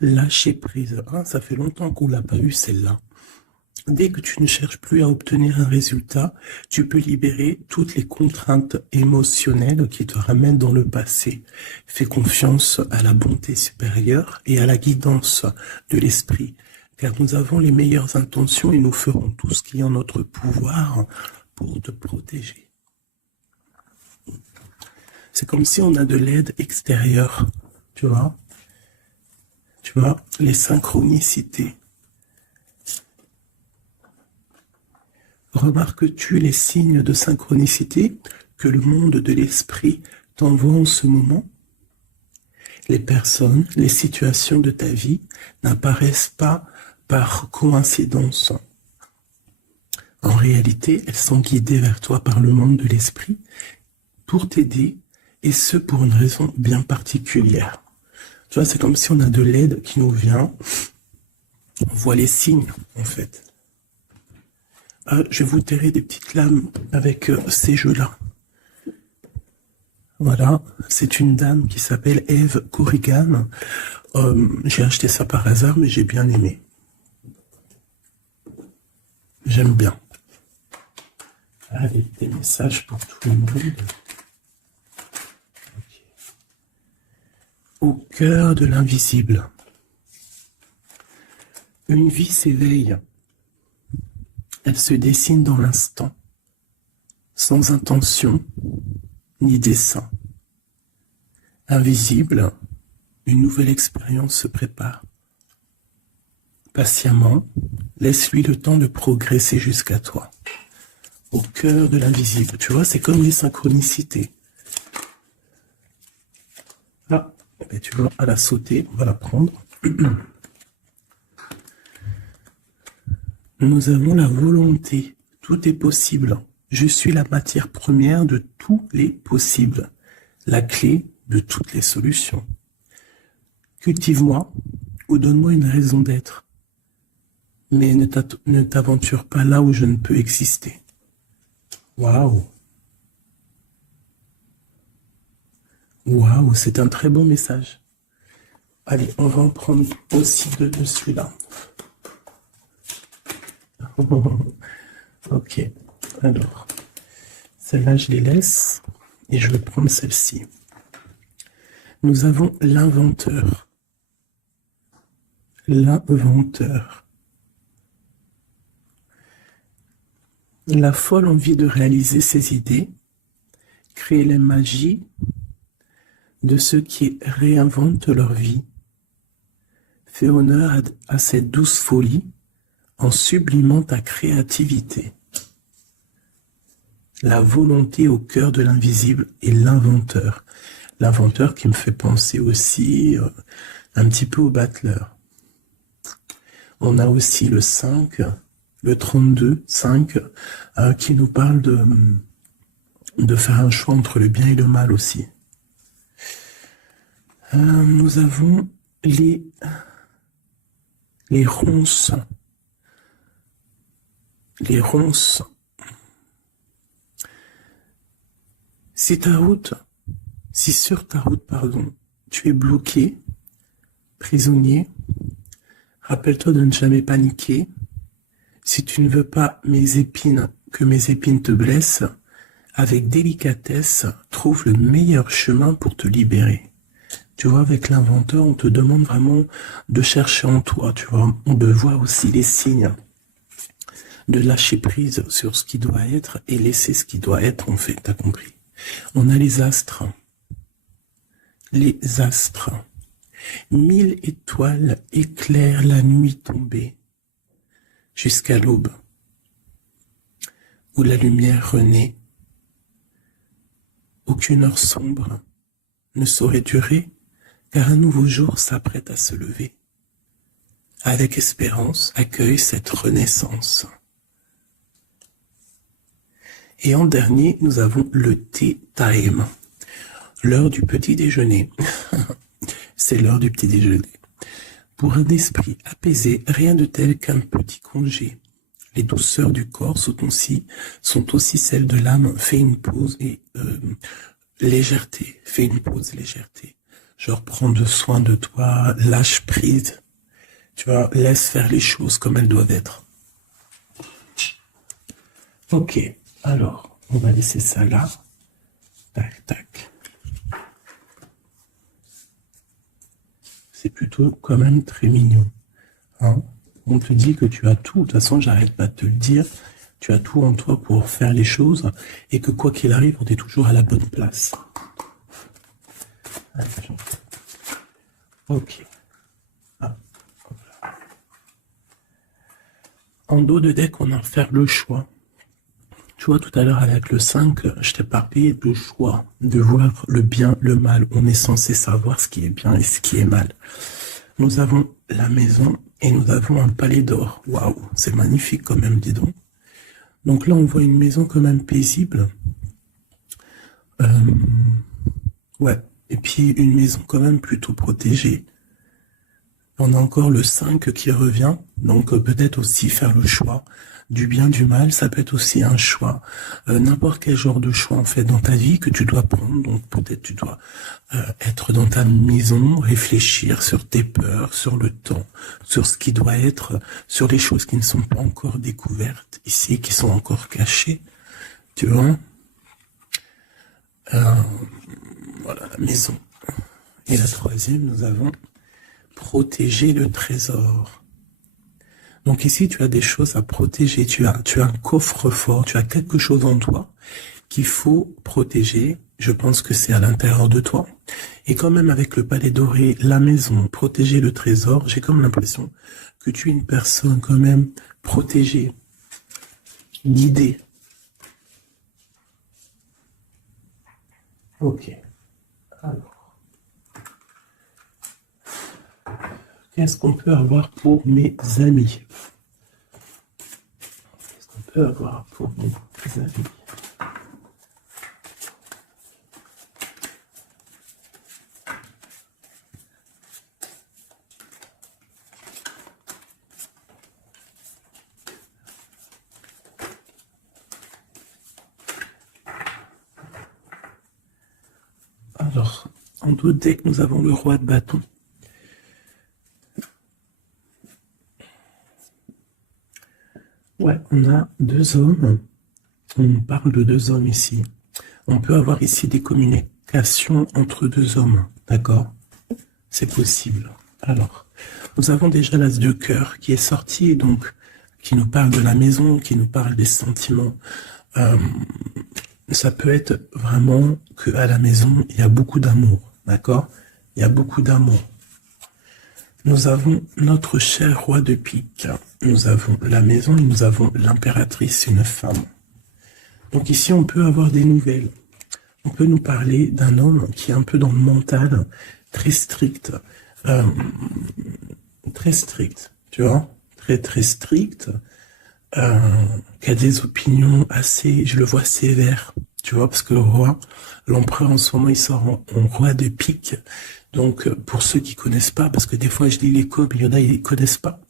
Lâcher prise. Ah, ça fait longtemps qu'on l'a pas eu celle-là. Dès que tu ne cherches plus à obtenir un résultat, tu peux libérer toutes les contraintes émotionnelles qui te ramènent dans le passé. Fais confiance à la bonté supérieure et à la guidance de l'esprit, car nous avons les meilleures intentions et nous ferons tout ce qui est en notre pouvoir pour te protéger. C'est comme si on a de l'aide extérieure, tu vois. Tu vois, les synchronicités. Remarques-tu les signes de synchronicité que le monde de l'esprit t'envoie en ce moment? Les personnes, les situations de ta vie n'apparaissent pas par coïncidence. En réalité, elles sont guidées vers toi par le monde de l'esprit pour t'aider, et ce pour une raison bien particulière. Tu vois, c'est comme si on a de l'aide qui nous vient. On voit les signes, en fait. Je vais vous terrer des petites lames avec ces jeux-là. Voilà, c'est une dame qui s'appelle Eve Corrigan. J'ai acheté ça par hasard, mais j'ai bien aimé. J'aime bien. Allez, des messages pour tout le monde. Okay. Au cœur de l'invisible. Une vie s'éveille. Elle se dessine dans l'instant, sans intention ni dessein. Invisible, une nouvelle expérience se prépare. Patiemment, laisse-lui le temps de progresser jusqu'à toi. Au cœur de l'invisible, tu vois, c'est comme les synchronicités. Ah, ben tu vois, à la sauter, on va la prendre. Nous avons la volonté, tout est possible. Je suis la matière première de tous les possibles, la clé de toutes les solutions. Cultive-moi ou donne-moi une raison d'être, mais ne t'aventure pas là où je ne peux exister. Waouh! Waouh, c'est un très bon message. Allez, on va en prendre aussi deux de celui-là. Ok, alors, celle-là je les laisse et je vais prendre celle-ci. Nous avons l'inventeur. L'inventeur. La folle envie de réaliser ses idées, créer la magie de ceux qui réinventent leur vie. Fais honneur à cette douce folie en sublimant ta créativité. La volonté au cœur de l'invisible est l'inventeur. L'inventeur qui me fait penser aussi un petit peu au battleur. On a aussi le 5, le 32, 5, qui nous parle de faire un choix entre le bien et le mal aussi. Nous avons les ronces. Les ronces. Si sur ta route, tu es bloqué, prisonnier, rappelle-toi de ne jamais paniquer. Si tu ne veux pas que mes épines te blessent, avec délicatesse, trouve le meilleur chemin pour te libérer. Tu vois, avec l'inventeur, on te demande vraiment de chercher en toi, tu vois. On peut voir aussi les signes, de lâcher prise sur ce qui doit être et laisser ce qui doit être, en fait, t'as compris. On a les astres. Les astres. 1000 étoiles éclairent la nuit tombée jusqu'à l'aube, où la lumière renaît. Aucune heure sombre ne saurait durer, car un nouveau jour s'apprête à se lever. Avec espérance, accueille cette renaissance. Et en dernier, nous avons le tea time, l'heure du petit déjeuner. C'est l'heure du petit déjeuner. Pour un esprit apaisé, rien de tel qu'un petit congé. Les douceurs du corps sont aussi celles de l'âme. Fais une pause et légèreté. Fais une pause, légèreté. Genre, prends soin de toi, lâche prise. Tu vois, laisse faire les choses comme elles doivent être. Ok, alors, on va laisser ça là. Tac, tac. C'est plutôt quand même très mignon. Hein, on te dit que tu as tout. De toute façon, j'arrête pas de te le dire. Tu as tout en toi pour faire les choses et que quoi qu'il arrive, on est toujours à la bonne place. Ok. Ah, en dos de deck, on a à faire le choix. Tu vois, tout à l'heure, avec le 5, je t'ai parlé de choix, de voir le bien, le mal. On est censé savoir ce qui est bien et ce qui est mal. Nous avons la maison et nous avons un palais d'or. Waouh, c'est magnifique quand même, dis donc. Donc là, on voit une maison quand même paisible. Ouais, et puis une maison quand même plutôt protégée. On a encore le 5 qui revient, donc peut-être aussi faire le choix du bien, du mal, ça peut être aussi un choix. N'importe quel genre de choix en fait dans ta vie que tu dois prendre, donc peut-être tu dois être dans ta maison, réfléchir sur tes peurs, sur le temps, sur ce qui doit être, sur les choses qui ne sont pas encore découvertes ici, qui sont encore cachées, tu vois. Voilà la maison. Et la troisième, nous avons protéger le trésor. Donc ici, tu as des choses à protéger. Tu as un coffre-fort, tu as quelque chose en toi qu'il faut protéger. Je pense que c'est à l'intérieur de toi. Et quand même avec le palais doré, la maison, protéger le trésor, j'ai comme l'impression que tu es une personne quand même protégée, guidée. Ok. Alors. Qu'est-ce qu'on peut avoir pour mes amis? Qu'est-ce qu'on peut avoir pour mes amis? Alors, en dos de deck, nous avons le roi de bâton. Ouais, on a deux hommes. On parle de deux hommes ici. On peut avoir ici des communications entre deux hommes, d'accord? C'est possible. Alors, nous avons déjà l'as de cœur qui est sorti, donc, qui nous parle de la maison, qui nous parle des sentiments. Ça peut être vraiment qu'à la maison, il y a beaucoup d'amour, d'accord? Il y a beaucoup d'amour. Nous avons notre cher roi de pique. Nous avons la maison et nous avons l'impératrice, une femme. Donc ici, on peut avoir des nouvelles. On peut nous parler d'un homme qui est un peu dans le mental, très strict. Très strict, tu vois? Très strict. Qui a des opinions assez, je le vois sévère, tu vois, parce que le roi, l'empereur en ce moment, il sort en roi de pique. Donc, pour ceux qui connaissent pas, parce que des fois, je lis les codes, il y en a, ils connaissent pas.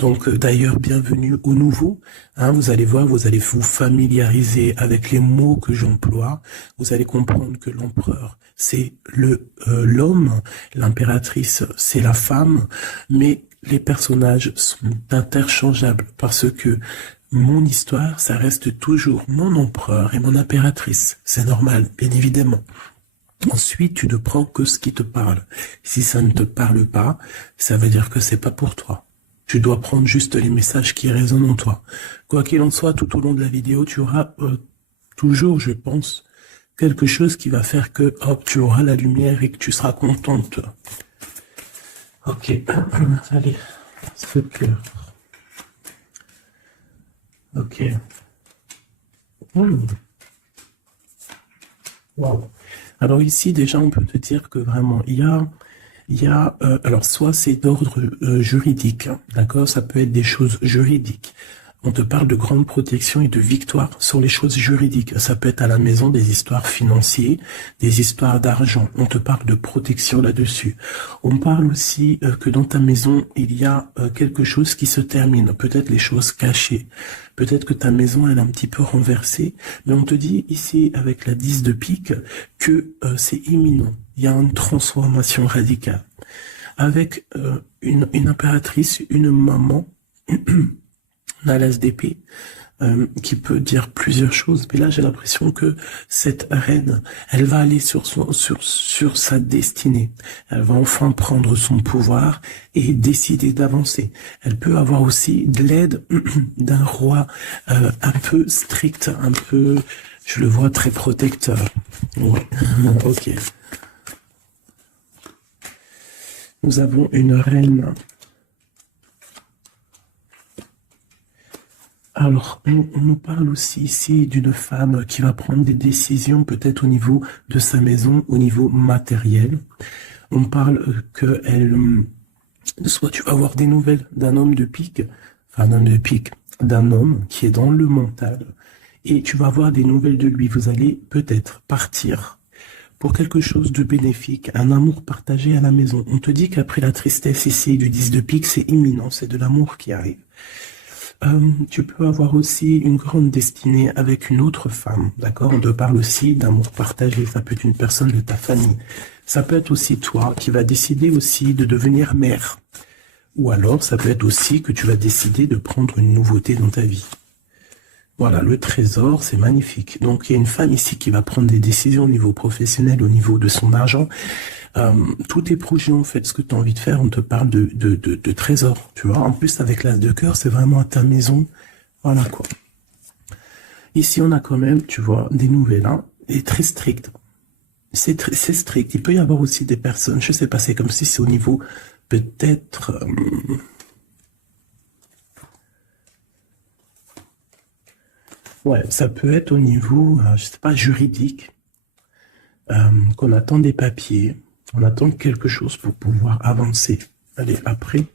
Donc, d'ailleurs, bienvenue aux nouveaux. Hein, vous allez voir, vous allez vous familiariser avec les mots que j'emploie. Vous allez comprendre que l'empereur, c'est l'homme, l'impératrice, c'est la femme, mais les personnages sont interchangeables parce que mon histoire, ça reste toujours mon empereur et mon impératrice. C'est normal, bien évidemment. Ensuite, tu ne prends que ce qui te parle. Si ça ne te parle pas, ça veut dire que c'est pas pour toi. Tu dois prendre juste les messages qui résonnent en toi. Quoi qu'il en soit, tout au long de la vidéo, tu auras toujours, je pense, quelque chose qui va faire que, hop, tu auras la lumière et que tu seras contente. Ok, allez, ce cœur. Ok. Wow. Alors ici, déjà, on peut te dire que vraiment, il y a alors soit c'est d'ordre juridique, hein, d'accord, ça peut être des choses juridiques. On te parle de grande protection et de victoire sur les choses juridiques. Ça peut être à la maison des histoires financières, des histoires d'argent. On te parle de protection là-dessus. On parle aussi que dans ta maison, il y a quelque chose qui se termine. Peut-être les choses cachées. Peut-être que ta maison, elle est un petit peu renversée. Mais on te dit ici, avec la 10 de pique, que c'est imminent. Il y a une transformation radicale. Avec une impératrice, une maman... On a l'as d'épée qui peut dire plusieurs choses, mais là j'ai l'impression que cette reine, elle va aller sur sa destinée. Elle va enfin prendre son pouvoir et décider d'avancer. Elle peut avoir aussi de l'aide d'un roi un peu strict, un peu, je le vois très protecteur. Ouais, ok. Nous avons une reine. Alors, on nous parle aussi ici d'une femme qui va prendre des décisions peut-être au niveau de sa maison, au niveau matériel. On parle soit tu vas avoir des nouvelles d'un homme de pique, d'un homme qui est dans le mental, et tu vas avoir des nouvelles de lui. Vous allez peut-être partir pour quelque chose de bénéfique, un amour partagé à la maison. On te dit qu'après la tristesse ici du 10 de pique, c'est imminent, c'est de l'amour qui arrive. Tu peux avoir aussi une grande destinée avec une autre femme, d'accord? On te parle aussi d'amour partagé, ça peut être une personne de ta famille. Ça peut être aussi toi qui vas décider aussi de devenir mère. Ou alors, ça peut être aussi que tu vas décider de prendre une nouveauté dans ta vie. Voilà, le trésor, c'est magnifique. Donc, il y a une femme ici qui va prendre des décisions au niveau professionnel, au niveau de son argent. Tous tes projets, en fait, ce que tu as envie de faire, on te parle de trésor, tu vois. En plus, avec l'as de cœur, c'est vraiment à ta maison. Voilà, quoi. Ici, on a quand même, tu vois, des nouvelles, hein, et très strictes. C'est strict. Il peut y avoir aussi des personnes, je sais pas, c'est comme si c'est au niveau, peut-être... ouais, ça peut être au niveau, je sais pas, juridique, qu'on attend des papiers. On attend quelque chose pour pouvoir avancer. Allez, après,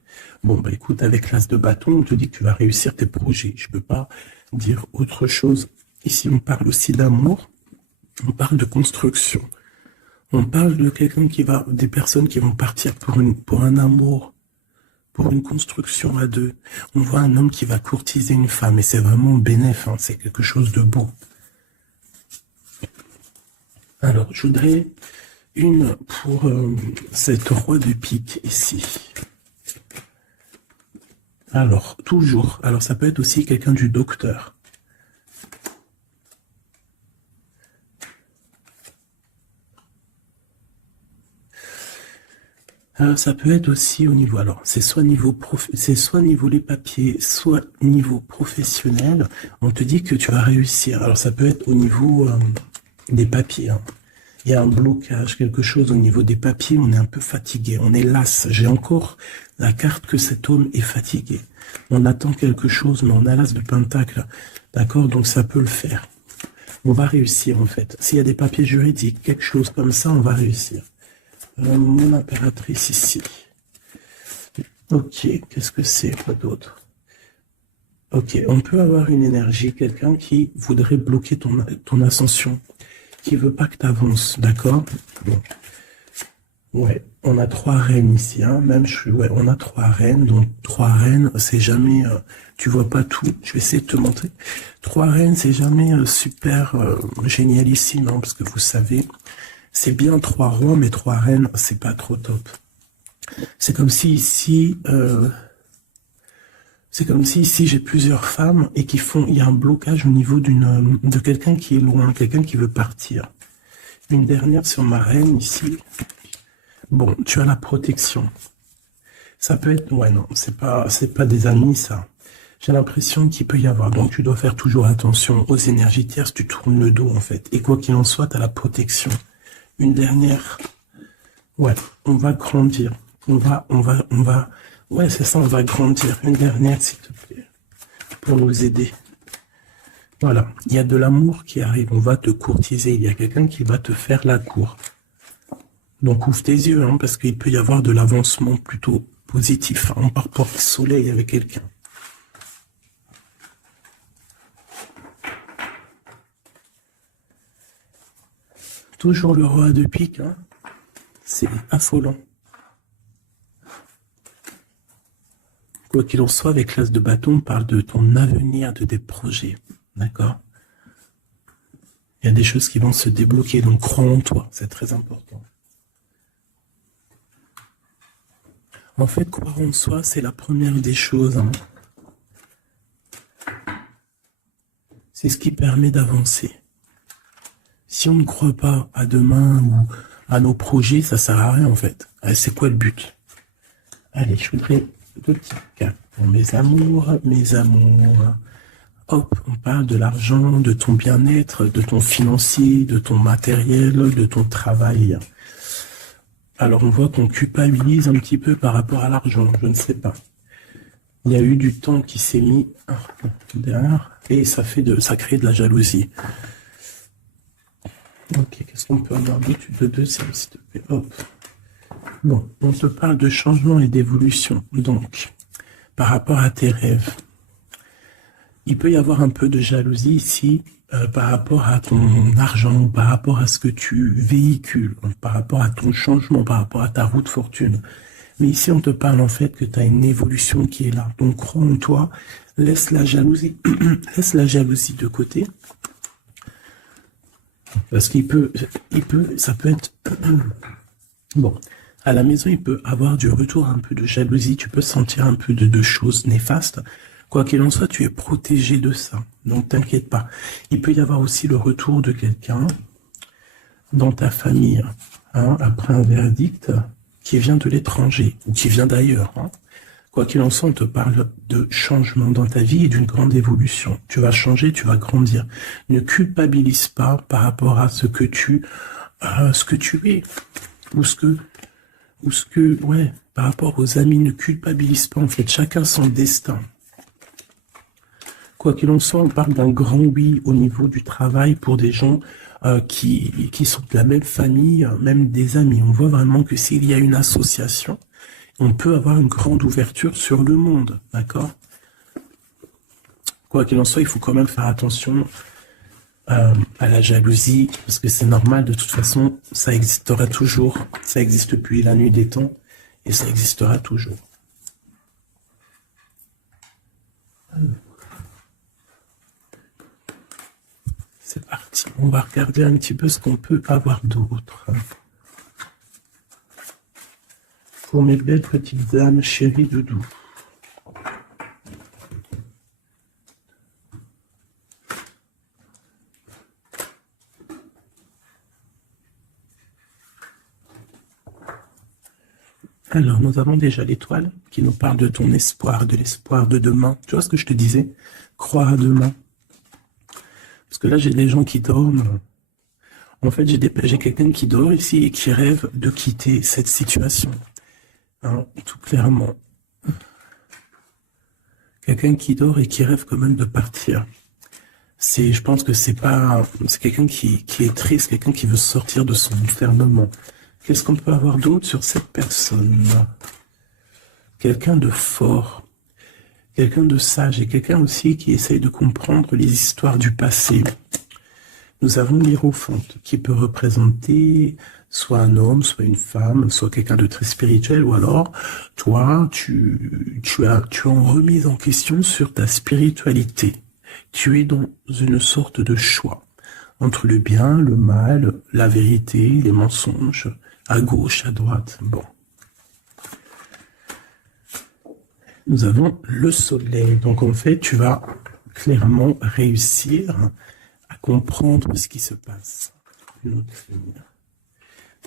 bon, bah écoute, avec l'as de bâton, on te dit que tu vas réussir tes projets. Je peux pas dire autre chose. Ici, on parle aussi d'amour. On parle de construction. On parle de quelqu'un des personnes qui vont partir pour un amour, pour une construction à deux. On voit un homme qui va courtiser une femme et c'est vraiment bénéf, hein, c'est quelque chose de beau. Alors, je voudrais une pour cette roi de pique ici. Alors, toujours. Alors, ça peut être aussi quelqu'un du docteur. Ça peut être aussi au niveau, alors c'est soit niveau les papiers, soit niveau professionnel. On te dit que tu vas réussir. Alors ça peut être au niveau des papiers. Hein. Il y a un blocage, quelque chose au niveau des papiers. On est un peu fatigué, on est las. J'ai encore la carte que cet homme est fatigué. On attend quelque chose, mais on a l'as de pentacle. D'accord, donc ça peut le faire. On va réussir en fait. S'il y a des papiers juridiques, quelque chose comme ça, on va réussir. Mon impératrice ici. Ok, qu'est-ce que c'est, quoi d'autre? Ok, on peut avoir une énergie, quelqu'un qui voudrait bloquer ton ascension, qui veut pas que tu avances, d'accord? Bon. Ouais, on a 3 reines ici, hein, ouais, on a 3 reines, donc 3 reines, c'est jamais, tu vois pas tout, je vais essayer de te montrer. 3 reines, c'est jamais super génialissime, hein, parce que vous savez, c'est bien 3 rois, mais 3 reines, c'est pas trop top. C'est comme si ici, j'ai plusieurs femmes et il y a un blocage au niveau de quelqu'un qui est loin, quelqu'un qui veut partir. Une dernière sur ma reine ici. Bon, tu as la protection. Ça peut être, ouais, non, c'est pas des amis, ça. J'ai l'impression qu'il peut y avoir, donc tu dois faire toujours attention aux énergies tierces, tu tournes le dos, en fait. Et quoi qu'il en soit, tu as la protection. Une dernière. Ouais, on va grandir. Ouais, c'est ça, on va grandir. Une dernière, s'il te plaît. Pour nous aider. Voilà. Il y a de l'amour qui arrive. On va te courtiser. Il y a quelqu'un qui va te faire la cour. Donc, ouvre tes yeux, hein, parce qu'il peut y avoir de l'avancement plutôt positif. Hein. On part porte soleil avec quelqu'un. Toujours le roi de pique, hein. C'est affolant. Quoi qu'il en soit, avec l'as de bâton, on parle de ton avenir, de tes projets. D'accord? Il y a des choses qui vont se débloquer, donc crois en toi, c'est très important. En fait, croire en soi, c'est la première des choses, hein. C'est ce qui permet d'avancer. Si on ne croit pas à demain ou à nos projets, ça sert à rien en fait. C'est quoi le but? Allez, je voudrais deux petits cas pour mes amours, mes amours. Hop, on parle de l'argent, de ton bien-être, de ton financier, de ton matériel, de ton travail. Alors on voit qu'on culpabilise un petit peu par rapport à l'argent, je ne sais pas. Il y a eu du temps qui s'est mis derrière et ça crée de la jalousie. Ok, qu'est-ce qu'on peut avoir d'études de deuxième, s'il te plaît? Hop. Bon, on te parle de changement et d'évolution. Donc, par rapport à tes rêves, il peut y avoir un peu de jalousie ici par rapport à ton argent, par rapport à ce que tu véhicules, par rapport à ton changement, par rapport à ta route fortune. Mais ici, on te parle en fait que tu as une évolution qui est là. Donc, crois en toi, laisse la jalousie, laisse la jalousie de côté. Parce ça peut être... Bon, à la maison, il peut avoir du retour, un peu de jalousie, tu peux sentir un peu de choses néfastes. Quoi qu'il en soit, tu es protégé de ça, donc t'inquiète pas. Il peut y avoir aussi le retour de quelqu'un dans ta famille, hein, après un verdict qui vient de l'étranger, ou qui vient d'ailleurs. Hein. Quoi qu'il en soit, on te parle de changement dans ta vie et d'une grande évolution. Tu vas changer, tu vas grandir. Ne culpabilise pas par rapport à ce que tu es, ouais, par rapport aux amis, ne culpabilise pas. En fait, chacun son destin. Quoi qu'il en soit, on parle d'un grand oui au niveau du travail pour des gens qui sont de la même famille, même des amis. On voit vraiment que s'il y a une association, on peut avoir une grande ouverture sur le monde, d'accord? Quoi qu'il en soit, il faut quand même faire attention à la jalousie, parce que c'est normal, de toute façon, ça existera toujours. Ça existe depuis la nuit des temps, et ça existera toujours. C'est parti, on va regarder un petit peu ce qu'on peut avoir d'autre. Pour mes belles petites âmes chéries doudou. Alors, nous avons déjà l'étoile qui nous parle de ton espoir, de l'espoir de demain. Tu vois ce que je te disais? Croire à demain. Parce que là, j'ai des gens qui dorment. En fait, j'ai quelqu'un qui dort ici et qui rêve de quitter cette situation. Hein, tout clairement. Quelqu'un qui dort et qui rêve quand même de partir. Je pense que c'est quelqu'un qui est triste, quelqu'un qui veut sortir de son enfermement. Qu'est-ce qu'on peut avoir d'autre sur cette personne? Quelqu'un de fort, quelqu'un de sage et quelqu'un aussi qui essaye de comprendre les histoires du passé. Nous avons l'Hiérophante qui peut représenter soit un homme, soit une femme, soit quelqu'un de très spirituel, ou alors toi, tu es en remise en question sur ta spiritualité. Tu es dans une sorte de choix entre le bien, le mal, la vérité, les mensonges, à gauche, à droite. Bon. Nous avons le soleil. Donc en fait, tu vas clairement réussir à comprendre ce qui se passe. Une autre ligne.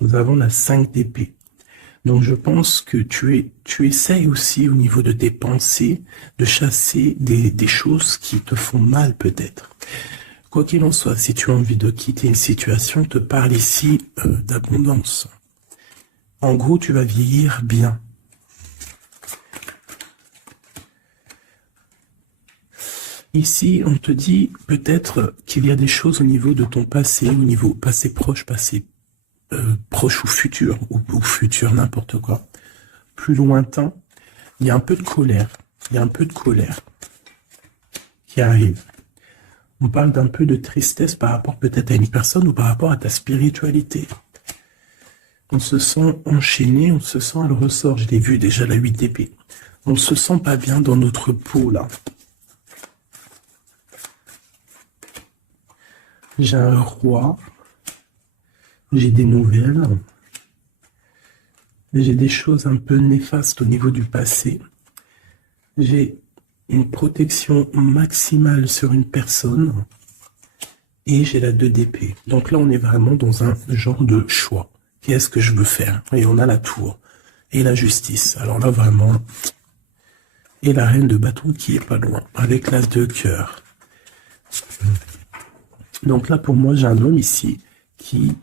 Nous avons la 5 d'épée. Donc je pense que tu essayes aussi au niveau de tes pensées de chasser des choses qui te font mal peut-être. Quoi qu'il en soit, si tu as envie de quitter une situation, je te parle ici d'abondance. En gros, tu vas vieillir bien. Ici, on te dit peut-être qu'il y a des choses au niveau de ton passé, au niveau passé proche, passé proche ou futur n'importe quoi, plus lointain, il y a un peu de colère, qui arrive. On parle d'un peu de tristesse par rapport peut-être à une personne ou par rapport à ta spiritualité. On se sent enchaîné, on se sent à le ressort. Je l'ai vu déjà, la 8 d'épée. On se sent pas bien dans notre peau, là. J'ai un roi. J'ai des nouvelles. J'ai des choses un peu néfastes au niveau du passé. J'ai une protection maximale sur une personne. Et j'ai la 2 d'épée. Donc là, on est vraiment dans un genre de choix. Qu'est-ce que je veux faire? Et on a la tour. Et la justice. Alors là, vraiment... Et la reine de bâton qui est pas loin. Avec l'as de cœur. Donc là, pour moi, j'ai un homme ici qui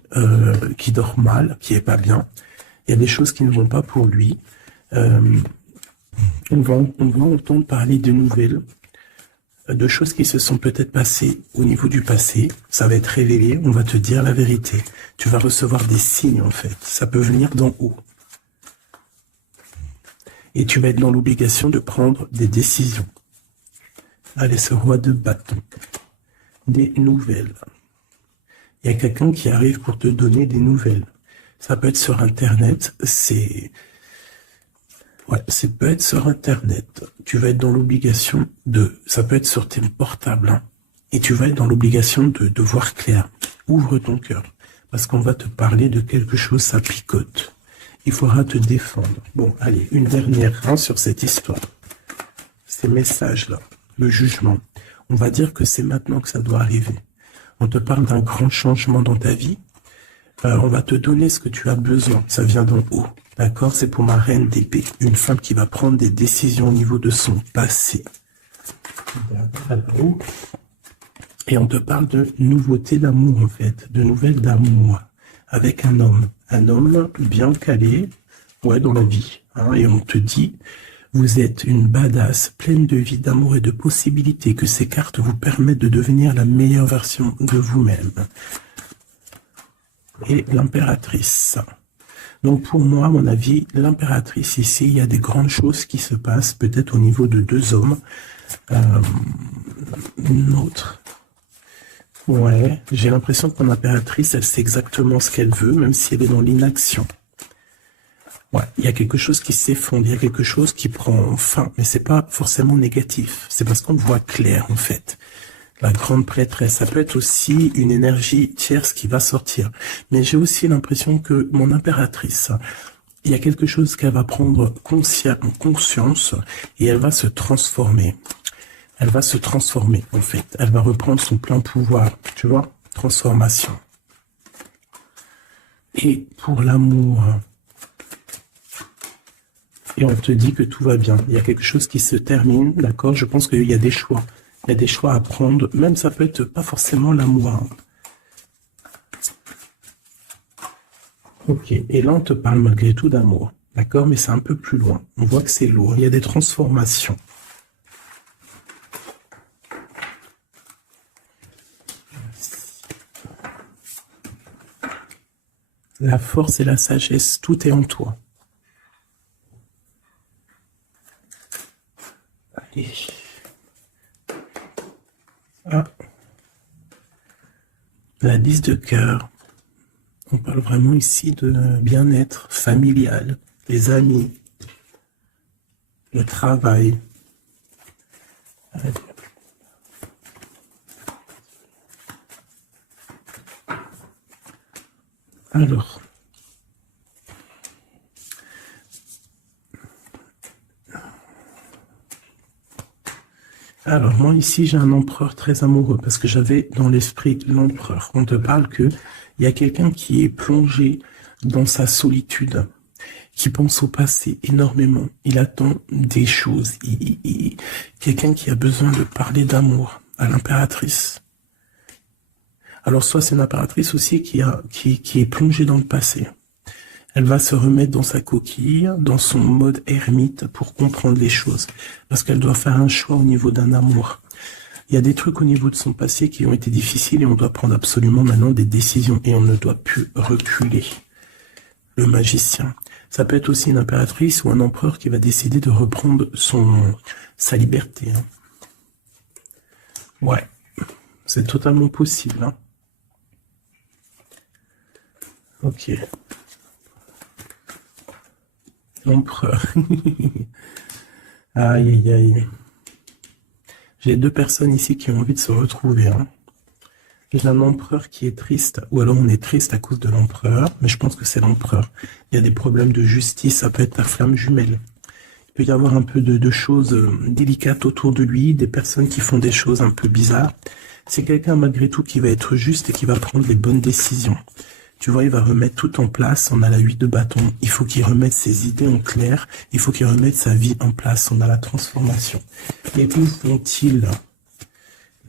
dort mal, qui est pas bien. Il y a des choses qui ne vont pas pour lui. On va entendre parler de nouvelles, de choses qui se sont peut-être passées au niveau du passé. Ça va être révélé, on va te dire la vérité. Tu vas recevoir des signes, en fait. Ça peut venir d'en haut. Et tu vas être dans l'obligation de prendre des décisions. Allez, ce roi de bâton. Des nouvelles. Il y a quelqu'un qui arrive pour te donner des nouvelles. Ça peut être sur Internet, ça peut être sur Internet. Tu vas être dans l'obligation ça peut être sur tes portables, hein, et tu vas être dans l'obligation de voir clair. Ouvre ton cœur, parce qu'on va te parler de quelque chose, ça picote. Il faudra te défendre. Bon, allez, une dernière sur cette histoire. Ces messages-là, le jugement. On va dire que c'est maintenant que ça doit arriver. On te parle d'un grand changement dans ta vie. On va te donner ce que tu as besoin. Ça vient d'en haut. D'accord? C'est pour ma reine d'épée. Une femme qui va prendre des décisions au niveau de son passé. Et on te parle de nouveauté d'amour, en fait. De nouvelles d'amour. Avec un homme. Un homme bien calé, dans la vie. Hein, et on te dit, vous êtes une badass, pleine de vie, d'amour et de possibilités. Que ces cartes vous permettent de devenir la meilleure version de vous-même. Et l'impératrice. Donc pour moi, à mon avis, l'impératrice ici, il y a des grandes choses qui se passent, peut-être au niveau de 2 hommes. Une autre. Ouais, j'ai l'impression que mon impératrice, elle sait exactement ce qu'elle veut, même si elle est dans l'inaction. Ouais, il y a quelque chose qui s'effondre, il y a quelque chose qui prend fin, mais c'est pas forcément négatif. C'est parce qu'on voit clair, en fait. La grande prêtresse, ça peut être aussi une énergie tierce qui va sortir. Mais j'ai aussi l'impression que mon impératrice, il y a quelque chose qu'elle va prendre conscience et elle va se transformer. Elle va se transformer, en fait. Elle va reprendre son plein pouvoir, tu vois, transformation. Et pour l'amour, et on te dit que tout va bien. Il y a quelque chose qui se termine, d'accord? Je pense qu'il y a des choix. Il y a des choix à prendre, même ça peut être pas forcément l'amour. Ok, et là on te parle malgré tout d'amour, d'accord? Mais c'est un peu plus loin. On voit que c'est lourd, il y a des transformations. La force et la sagesse, tout est en toi. Allez. Ah. La 10 de cœur. On parle vraiment ici de bien-être familial, les amis, le travail. Alors moi ici j'ai un empereur très amoureux parce que j'avais dans l'esprit l'empereur. On te parle que il y a quelqu'un qui est plongé dans sa solitude, qui pense au passé énormément. Il attend des choses. Quelqu'un qui a besoin de parler d'amour à l'impératrice. Alors soit c'est une impératrice aussi qui est plongée dans le passé. Elle va se remettre dans sa coquille, dans son mode ermite pour comprendre les choses. Parce qu'elle doit faire un choix au niveau d'un amour. Il y a des trucs au niveau de son passé qui ont été difficiles et on doit prendre absolument maintenant des décisions. Et on ne doit plus reculer. Le magicien. Ça peut être aussi une impératrice ou un empereur qui va décider de reprendre sa liberté. Ouais. C'est totalement possible. Hein. Ok. L'empereur. Aïe, aïe, aïe. J'ai deux personnes ici qui ont envie de se retrouver. Hein. J'ai un empereur qui est triste, ou alors on est triste à cause de l'empereur, mais je pense que c'est l'empereur. Il y a des problèmes de justice, ça peut être la flamme jumelle. Il peut y avoir un peu de choses délicates autour de lui, des personnes qui font des choses un peu bizarres. C'est quelqu'un malgré tout qui va être juste et qui va prendre les bonnes décisions. Tu vois, il va remettre tout en place. On a la 8 de bâton. Il faut qu'il remette ses idées en clair. Il faut qu'il remette sa vie en place. On a la transformation. Et où font-ils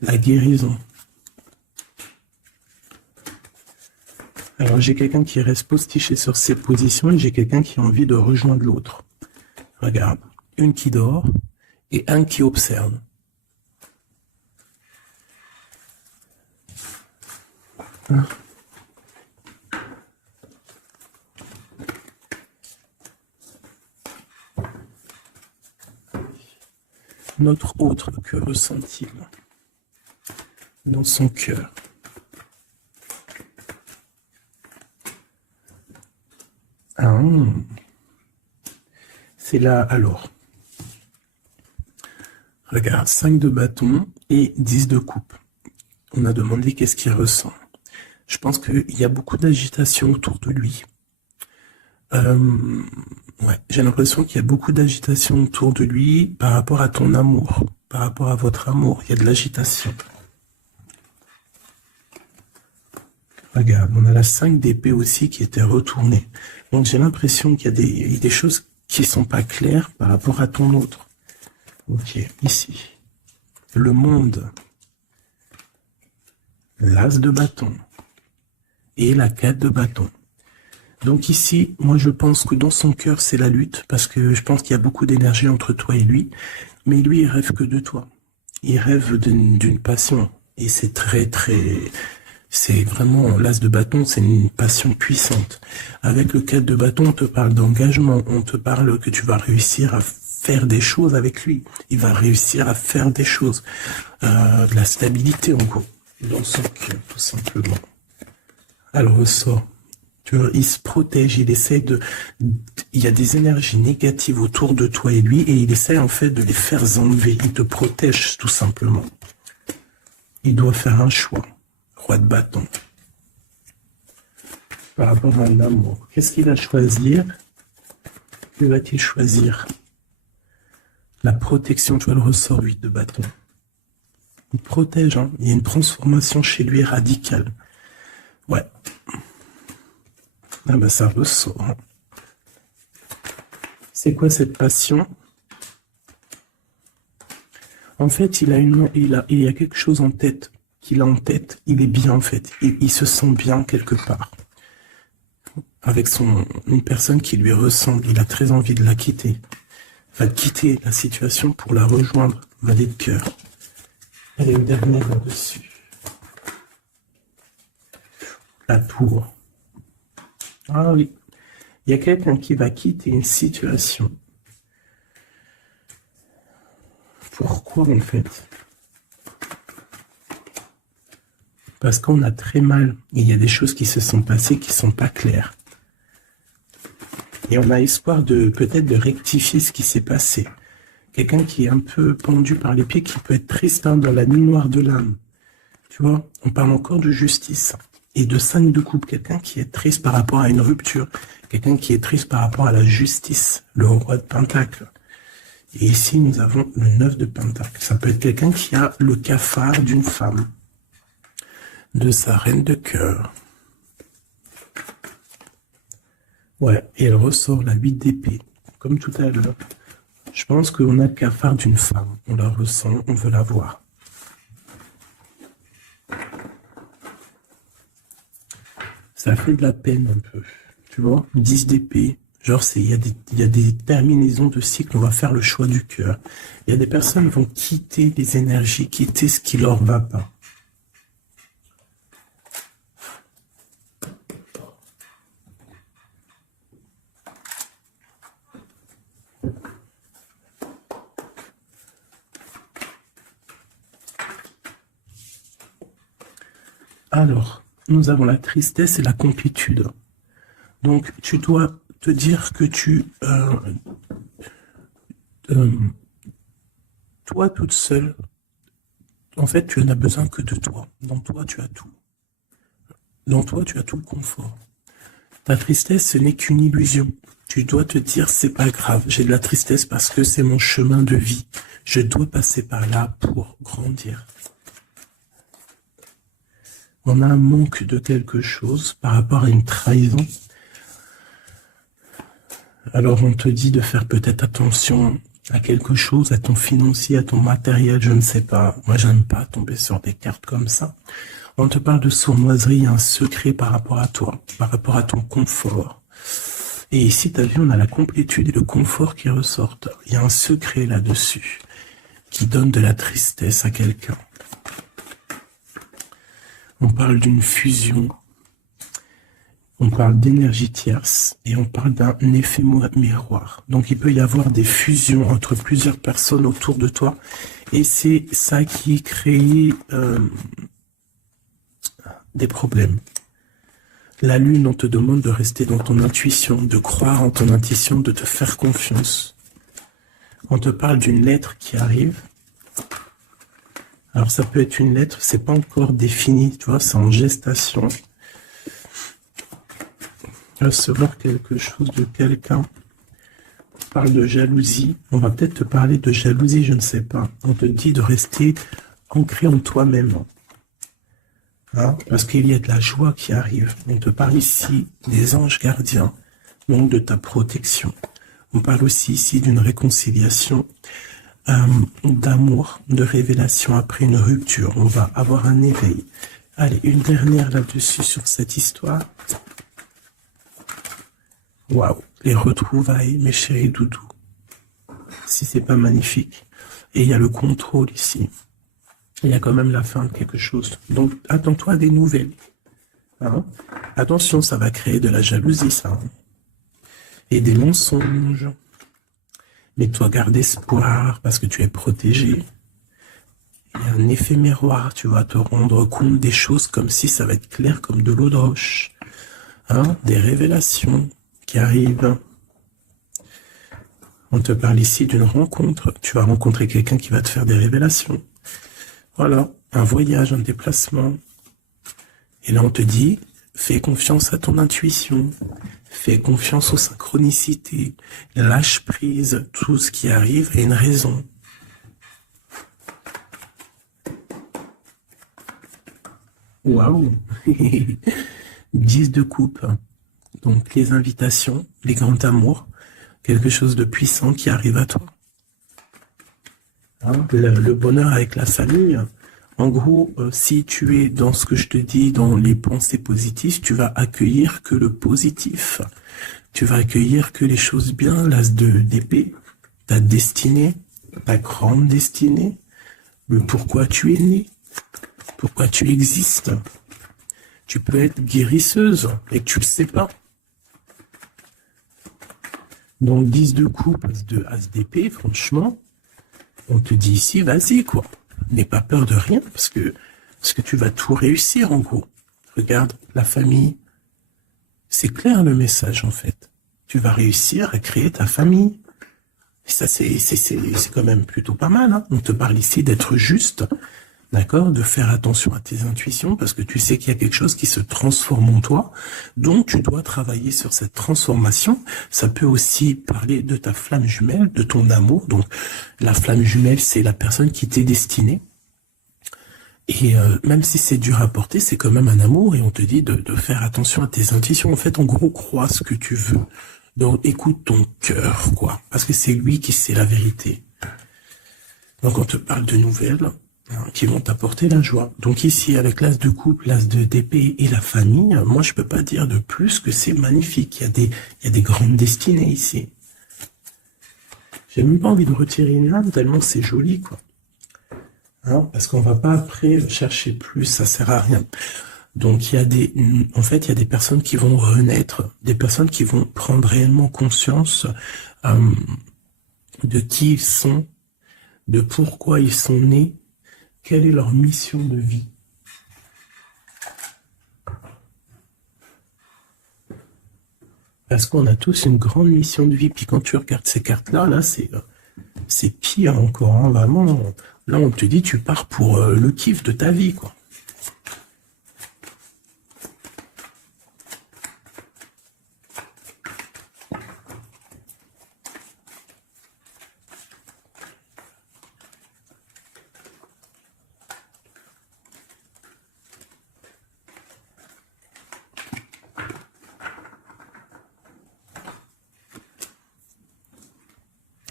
la guérison? Alors, j'ai quelqu'un qui reste postiché sur ses positions et j'ai quelqu'un qui a envie de rejoindre l'autre. Regarde. Une qui dort et un qui observe. Hein? Notre autre, que ressent-il dans son cœur? Ah, c'est là, alors. Regarde, 5 de bâton et 10 de coupe. On a demandé qu'est-ce qu'il ressent. Je pense qu'il y a beaucoup d'agitation autour de lui. Ouais, j'ai l'impression qu'il y a beaucoup d'agitation autour de lui par rapport à ton amour, par rapport à votre amour. Il y a de l'agitation. Regarde, on a la 5 d'épée aussi qui était retournée. Donc j'ai l'impression qu'il y a des choses qui sont pas claires par rapport à ton autre. Ok, ici. Le monde. L'as de bâton. Et la 4 de bâton. Donc ici, moi je pense que dans son cœur, c'est la lutte, parce que je pense qu'il y a beaucoup d'énergie entre toi et lui. Mais lui, il rêve que de toi. Il rêve d'une passion. Et c'est c'est vraiment, l'as de bâton, c'est une passion puissante. Avec le 4 de bâton, on te parle d'engagement, on te parle que tu vas réussir à faire des choses avec lui. Il va réussir à faire des choses. De la stabilité, en gros, dans son cœur, tout simplement. Elle ressort. Tu vois, il se protège, il essaie de... Il y a des énergies négatives autour de toi et lui, et il essaie en fait de les faire enlever. Il te protège, tout simplement. Il doit faire un choix. Roi de bâton. Par rapport à l'amour. Qu'est-ce qu'il va choisir? Que va-t-il choisir? La protection, tu vois, le ressort 8 de bâton. Il protège, hein. Il y a une transformation chez lui radicale. Ouais. Ah ben ça ressort. Hein. C'est quoi cette passion? En fait, il y a quelque chose en tête. Qu'il a en tête, il est bien en fait. Il se sent bien quelque part. Avec une personne qui lui ressemble. Il a très envie de la quitter. Va quitter la situation pour la rejoindre. Valet de cœur. Elle est une dernière là-dessus. La tour. Ah oui. Il y a quelqu'un qui va quitter une situation. Pourquoi en fait? Parce qu'on a très mal. Il y a des choses qui se sont passées qui sont pas claires. Et on a espoir de peut-être de rectifier ce qui s'est passé. Quelqu'un qui est un peu pendu par les pieds, qui peut être triste hein, dans la nuit noire de l'âme. Tu vois, on parle encore de justice. Et de 5 de coupe, quelqu'un qui est triste par rapport à une rupture. Quelqu'un qui est triste par rapport à la justice. Le roi de pentacle. Et ici, nous avons le 9 de pentacle. Ça peut être quelqu'un qui a le cafard d'une femme. De sa reine de cœur. Ouais, et elle ressort la 8 d'épée. Comme tout à l'heure. Je pense qu'on a le cafard d'une femme. On la ressent, on veut la voir. Ça fait de la peine un peu. Tu vois, 10 d'épée. Genre, il y a des terminaisons de cycle, on va faire le choix du cœur. Il y a des personnes qui vont quitter les énergies, quitter ce qui leur va pas. Alors, nous avons la tristesse et la complétude. Donc, tu dois te dire que euh, toi toute seule, en fait, tu n'as besoin que de toi. Dans toi, tu as tout. Dans toi, tu as tout le confort. Ta tristesse, ce n'est qu'une illusion. Tu dois te dire, c'est pas grave, j'ai de la tristesse parce que c'est mon chemin de vie. Je dois passer par là pour grandir. On a un manque de quelque chose par rapport à une trahison. Alors on te dit de faire peut-être attention à quelque chose, à ton financier, à ton matériel, je ne sais pas. Moi, j'aime pas tomber sur des cartes comme ça. On te parle de sournoiserie, il y a un secret par rapport à toi, par rapport à ton confort. Et ici, tu as vu, on a la complétude et le confort qui ressortent. Il y a un secret là-dessus qui donne de la tristesse à quelqu'un. On parle d'une fusion, on parle d'énergie tierce et on parle d'un effet miroir. Donc il peut y avoir des fusions entre plusieurs personnes autour de toi et c'est ça qui crée des problèmes. La lune, on te demande de rester dans ton intuition, de croire en ton intuition, de te faire confiance. On te parle d'une lettre qui arrive. Alors ça peut être une lettre, c'est pas encore défini, tu vois, c'est en gestation. Recevoir quelque chose de quelqu'un. On parle de jalousie. On va peut-être te parler de jalousie, je ne sais pas. On te dit de rester ancré en toi-même. Hein, parce qu'il y a de la joie qui arrive. On te parle ici des anges gardiens, donc de ta protection. On parle aussi ici d'une réconciliation, d'amour, de révélation après une rupture. On va avoir un éveil. Allez, une dernière là-dessus sur cette histoire. Waouh, les retrouvailles, mes chéris doudous. Si c'est pas magnifique. Et il y a le contrôle ici. Il y a quand même la fin de quelque chose. Donc, attends-toi à des nouvelles. Hein? Attention, ça va créer de la jalousie, ça. Hein? Et des mensonges. Mais toi, garde espoir parce que tu es protégé. Il y a un effet miroir. Tu vas te rendre compte des choses comme si ça va être clair comme de l'eau de roche. Hein? Des révélations qui arrivent. On te parle ici d'une rencontre. Tu vas rencontrer quelqu'un qui va te faire des révélations. Voilà, un voyage, un déplacement. Et là, on te dit, fais confiance à ton intuition, fais confiance aux synchronicités, lâche prise, tout ce qui arrive a une raison. Waouh 10 de coupe. Donc, les invitations, les grands amours, quelque chose de puissant qui arrive à toi. Hein, le bonheur avec la famille, en gros, si tu es dans ce que je te dis, dans les pensées positives, tu vas accueillir que le positif. Tu vas accueillir que les choses bien, l'as d'épée, ta destinée, ta grande destinée, le pourquoi tu es né, pourquoi tu existes. Tu peux être guérisseuse et que tu le sais pas. Donc 10 de coupe, as d'épée, franchement, on te dit ici, vas-y, quoi. N'aie pas peur de rien, parce que tu vas tout réussir, en gros. Regarde, la famille. C'est clair, le message, en fait. Tu vas réussir à créer ta famille. Et ça, c'est quand même plutôt pas mal, hein. On te parle ici d'être juste, d'accord? De faire attention à tes intuitions, parce que tu sais qu'il y a quelque chose qui se transforme en toi. Donc, tu dois travailler sur cette transformation. Ça peut aussi parler de ta flamme jumelle, de ton amour. Donc, la flamme jumelle, c'est la personne qui t'est destinée. Et même si c'est dur à porter, c'est quand même un amour. Et on te dit de faire attention à tes intuitions. En fait, en gros, crois ce que tu veux. Donc, écoute ton cœur, quoi. Parce que c'est lui qui sait la vérité. Donc, on te parle de nouvelles qui vont t'apporter la joie. Donc ici, avec l'as de coupe, l'as d'épée et la famille, moi je peux pas dire de plus que c'est magnifique. Il y a des grandes destinées ici. J'ai même pas envie de retirer une lame tellement c'est joli, quoi. Hein, parce qu'on va pas après chercher plus, ça sert à rien. Donc il y a en fait, il y a des personnes qui vont renaître, des personnes qui vont prendre réellement conscience de qui ils sont, de pourquoi ils sont nés, quelle est leur mission de vie. Parce qu'on a tous une grande mission de vie. Puis quand tu regardes ces cartes-là, là, c'est pire encore, hein, vraiment. Là, on te dit, tu pars pour le kiff de ta vie, quoi.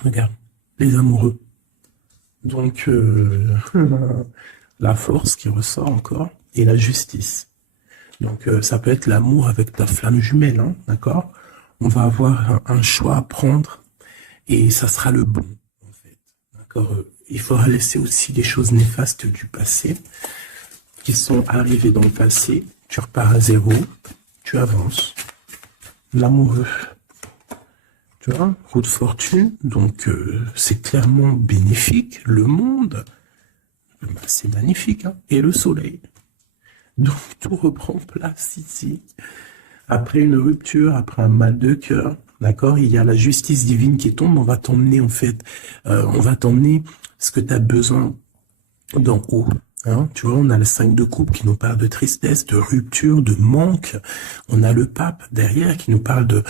Regarde, les amoureux. Donc, la force qui ressort encore, et la justice. Donc, ça peut être l'amour avec ta flamme jumelle, hein, d'accord? On va avoir un choix à prendre, et ça sera le bon, en fait. D'accord? Il faudra laisser aussi les choses néfastes du passé, qui sont arrivées dans le passé. Tu repars à zéro, tu avances. L'amoureux. Tu vois, roue de fortune, donc c'est clairement bénéfique. Le monde, bah, c'est magnifique, hein. Et le soleil. Donc tout reprend place ici. Après une rupture, après un mal de cœur, d'accord, il y a la justice divine qui tombe. On va t'emmener en fait, on va t'emmener ce que tu as besoin d'en haut. Hein, tu vois, on a le 5 de coupe qui nous parle de tristesse, de rupture, de manque. On a le pape derrière qui nous parle de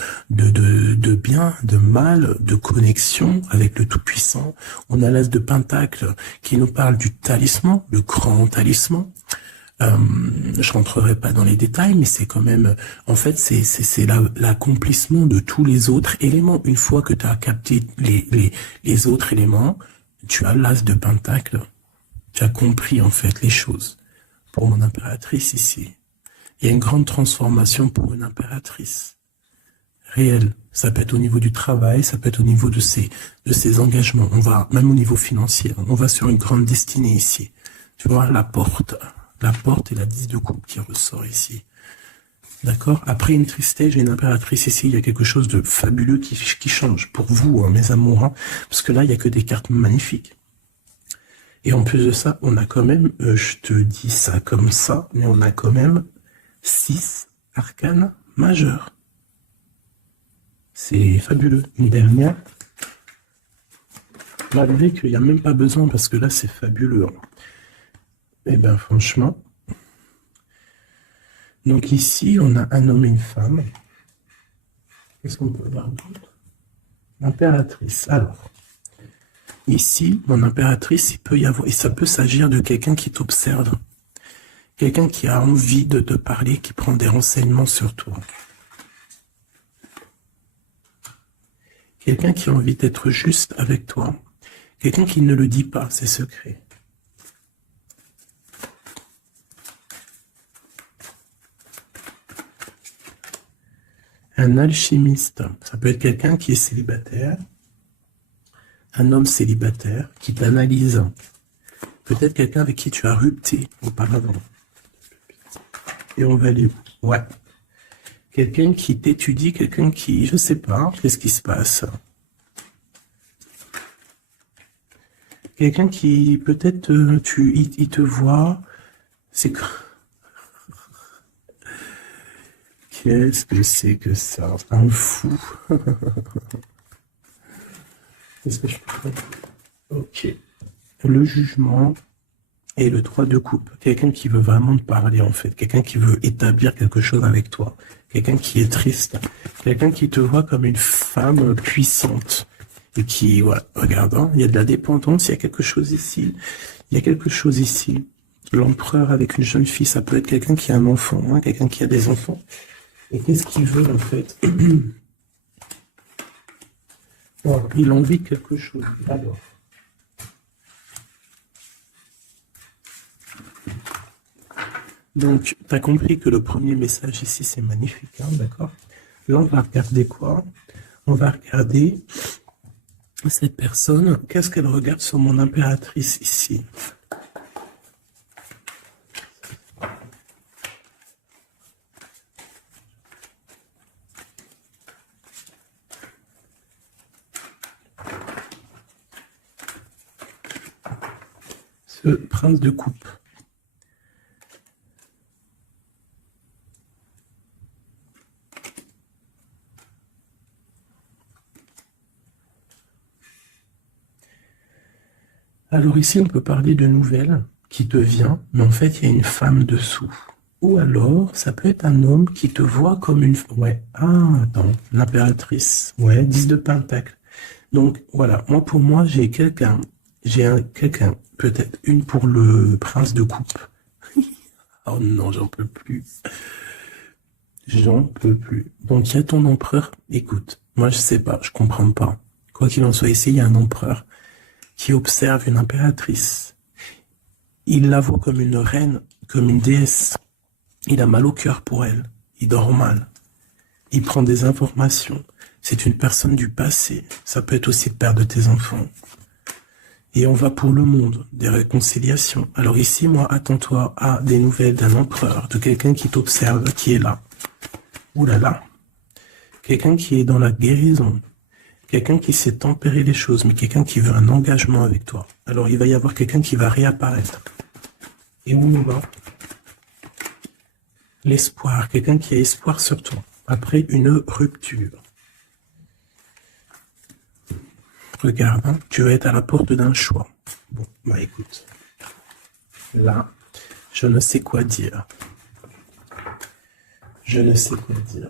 bien, de mal, de connexion avec le Tout-Puissant. On a l'as de Pentacle qui nous parle du talisman, le grand talisman. Je rentrerai pas dans les détails, mais c'est quand même, en fait, c'est l'accomplissement de tous les autres éléments. Une fois que tu as capté les autres éléments, tu as l'as de Pentacle. Tu as compris en fait les choses. Pour mon impératrice ici, il y a une grande transformation pour une impératrice. Réelle. Ça peut être au niveau du travail, ça peut être au niveau de ses engagements. On va, même au niveau financier, on va sur une grande destinée ici. Tu vois, la porte et la 10 de coupe qui ressort ici. D'accord? Après une tristesse, j'ai une impératrice ici, il y a quelque chose de fabuleux qui change pour vous, hein, mes amours, hein, parce que là, il n'y a que des cartes magnifiques. Et en plus de ça, on a quand même, je te dis ça comme ça, mais on a quand même 6 arcanes majeurs. C'est fabuleux. Une dernière, malgré qu'il n'y a même pas besoin, parce que là, c'est fabuleux. Eh bien, franchement. Donc ici, on a un homme et une femme. Qu'est-ce qu'on peut voir d'autre? L'impératrice. Alors, ici, mon impératrice, il peut y avoir, et ça peut s'agir de quelqu'un qui t'observe. Quelqu'un qui a envie de te parler, qui prend des renseignements sur toi. Quelqu'un qui a envie d'être juste avec toi. Quelqu'un qui ne le dit pas, ses secrets. Un alchimiste, ça peut être quelqu'un qui est célibataire. Un homme célibataire qui t'analyse. Peut-être quelqu'un avec qui tu as rupté auparavant. Et on va aller où? Ouais. Quelqu'un qui t'étudie, quelqu'un qui, je sais pas, qu'est-ce qui se passe? Quelqu'un qui, peut-être, il te voit, c'est... Qu'est-ce que c'est que ça? Un fou. Qu'est-ce que je peux faire? Ok. Le jugement et le 3 de coupe. Quelqu'un qui veut vraiment te parler, en fait. Quelqu'un qui veut établir quelque chose avec toi. Quelqu'un qui est triste. Quelqu'un qui te voit comme une femme puissante. Et qui, voilà, regarde, hein, il y a de la dépendance, il y a quelque chose ici. Il y a quelque chose ici. L'empereur avec une jeune fille, ça peut être quelqu'un qui a un enfant, hein, quelqu'un qui a des enfants. Et qu'est-ce qu'il veut, en fait? Bon, il a envie de quelque chose. Alors. Donc, tu as compris que le premier message ici, c'est magnifique, hein, d'accord? Là, on va regarder quoi? On va regarder cette personne. Qu'est-ce qu'elle regarde sur mon impératrice ici? Ce prince de coupe. Alors ici, on peut parler de nouvelles qui te vient, mais en fait, il y a une femme dessous. Ou alors, ça peut être un homme qui te voit comme une... Ouais, ah, attends, l'impératrice. Ouais, 10 de Pentacle. Donc, voilà, moi, pour moi, j'ai quelqu'un. Quelqu'un, peut-être une pour le prince de coupe. Oh non, j'en peux plus. J'en peux plus. Donc, il y a ton empereur. Écoute, moi, je sais pas, je comprends pas. Quoi qu'il en soit, ici, il y a un empereur qui observe une impératrice. Il la voit comme une reine, comme une déesse. Il a mal au cœur pour elle. Il dort mal. Il prend des informations. C'est une personne du passé. Ça peut être aussi le père de tes enfants. Et on va pour le monde, des réconciliations. Alors ici, moi, attends-toi à des nouvelles d'un empereur, de quelqu'un qui t'observe, qui est là. Ouh là là. Quelqu'un qui est dans la guérison. Quelqu'un qui sait tempérer les choses, mais quelqu'un qui veut un engagement avec toi. Alors il va y avoir quelqu'un qui va réapparaître. Et on va l'espoir, quelqu'un qui a espoir sur toi, après une rupture. Regarde, hein, tu vas être à la porte d'un choix. Bon, bah écoute, là, je ne sais quoi dire. Je ne sais quoi dire.